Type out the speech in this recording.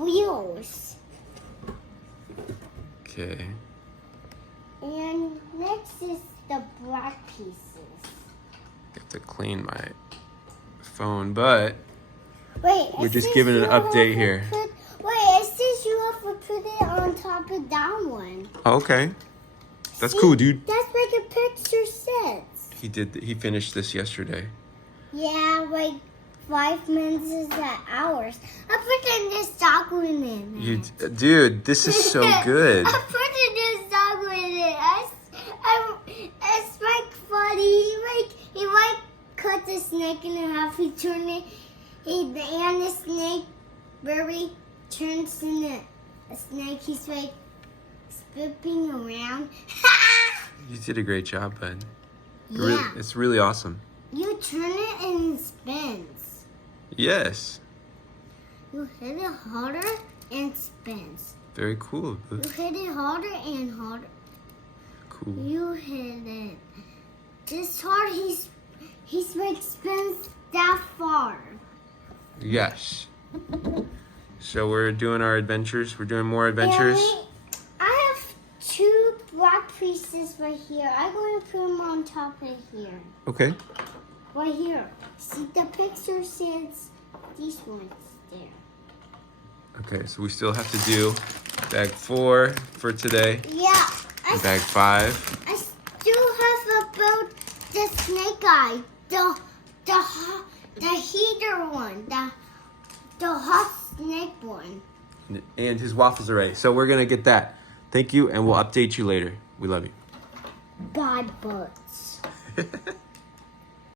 wheels. Okay. And next is the black pieces. I have to clean my phone, but Wait, we're just giving an update here. It says you have to put it on top of that one. Okay. That's See, cool, dude. That's like a picture says. He finished this yesterday. Yeah, like 5 minutes is hours. I put in this dog in it. Dude, this is so good. I put in this dog in it. It's like funny. He might cut the snake in half. He turn it, and the snake berry turns into a snake. He's like spinning around. You did a great job, bud. Yeah. It's really awesome. You turn it and it spins. Yes. You hit it harder and it spins. Very cool. You hit it harder and harder. Cool. You hit it this hard. He's like spins that far. Yes. So we're doing our adventures. We're doing more adventures. And I have 2 black pieces right here. I'm going to put them on top of here. Okay. Right here. See, the picture says these ones there. Okay, so we still have to do bag 4 for today. Yeah. And bag 5. I still have about the snake eye. The heater one. The hot snake one. And his waffles are ready. So we're going to get that. Thank you, and we'll update you later. We love you. Bye, butts.